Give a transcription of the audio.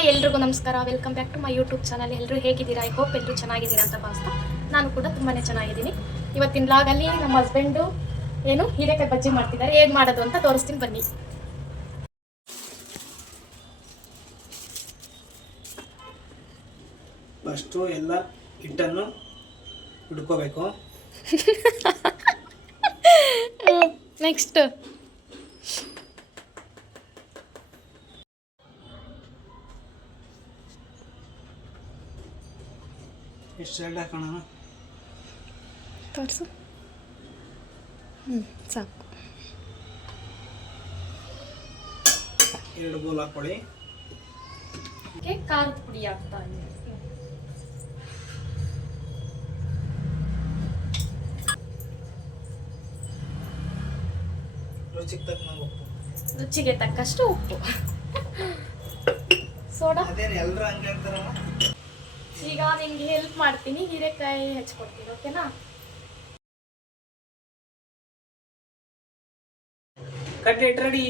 ಎಲ್ರಿಗೂ ನಮಸ್ಕಾರ. Welcome back to my YouTube channel ಎಲ್ಲರೂ ಹೇಗಿದ್ದೀರಾ? ಐ ಹೋಪ್ ಎಲ್ಲರೂ ಚೆನ್ನಾಗಿದ್ದೀರಾ ಅಂತ ಭಾವಿಸ್ತಾ ನಾನು ಕೂಡ ತುಂಬಾ ಚೆನ್ನಾಗಿದ್ದೀನಿ. ಇವತ್ತಿನ ಲಾಗಲ್ಲಿ ನಮ್ಮ ಹಸ್ಬೆಂಡು ಏನು ಹೀರೆಕಾಯಿ ಬಜ್ಜಿ ಮಾಡ್ತಿದ್ದಾರೆ. ಹೇಗೆ ಮಾಡೋದು ಅಂತ ತೋರಿಸ್ತೀನಿ. ಬನ್ನಿ. ಫಸ್ಟು ಎಲ್ಲ ಹಿಟ್ಟನ್ನು ಹಿಡ್ಕೋಬೇಕು. ನೆಕ್ಸ್ಟ್ ಎಷ್ಟು ಎರಡು ಹಾಕೋಣ ತೋರಿಸು. ಹ್ಞೂ ಸಾಕು. ಎರಡು ಬೋಲ್ ಹಾಕೊಳ್ಳಿ ಖಾರದ ಪುಡಿ ಹಾಕ್ತಾ ರುಚಿಗೆ ತಕ್ಕಂಗೆ ಉಪ್ಪು. ರುಚಿಗೆ ತಕ್ಕಷ್ಟು ಉಪ್ಪು. ಸೋಡಾ? ಅದೇನು ಎಲ್ಲರೂ ಹಂಗೆ ಹೇಳ್ತಾರಮ್ಮ ಈಗ ನಿಮ್ಗೆ ಹೆಲ್ಪ್ ಮಾಡ್ತೀನಿ ಹೀರೆಕಾಯಿ ಹೆಚ್ಕೊಡ್ತೀನಿ ಓಕೆನಾ ಕಟ್ಲೆಟ್ ರೆಡಿ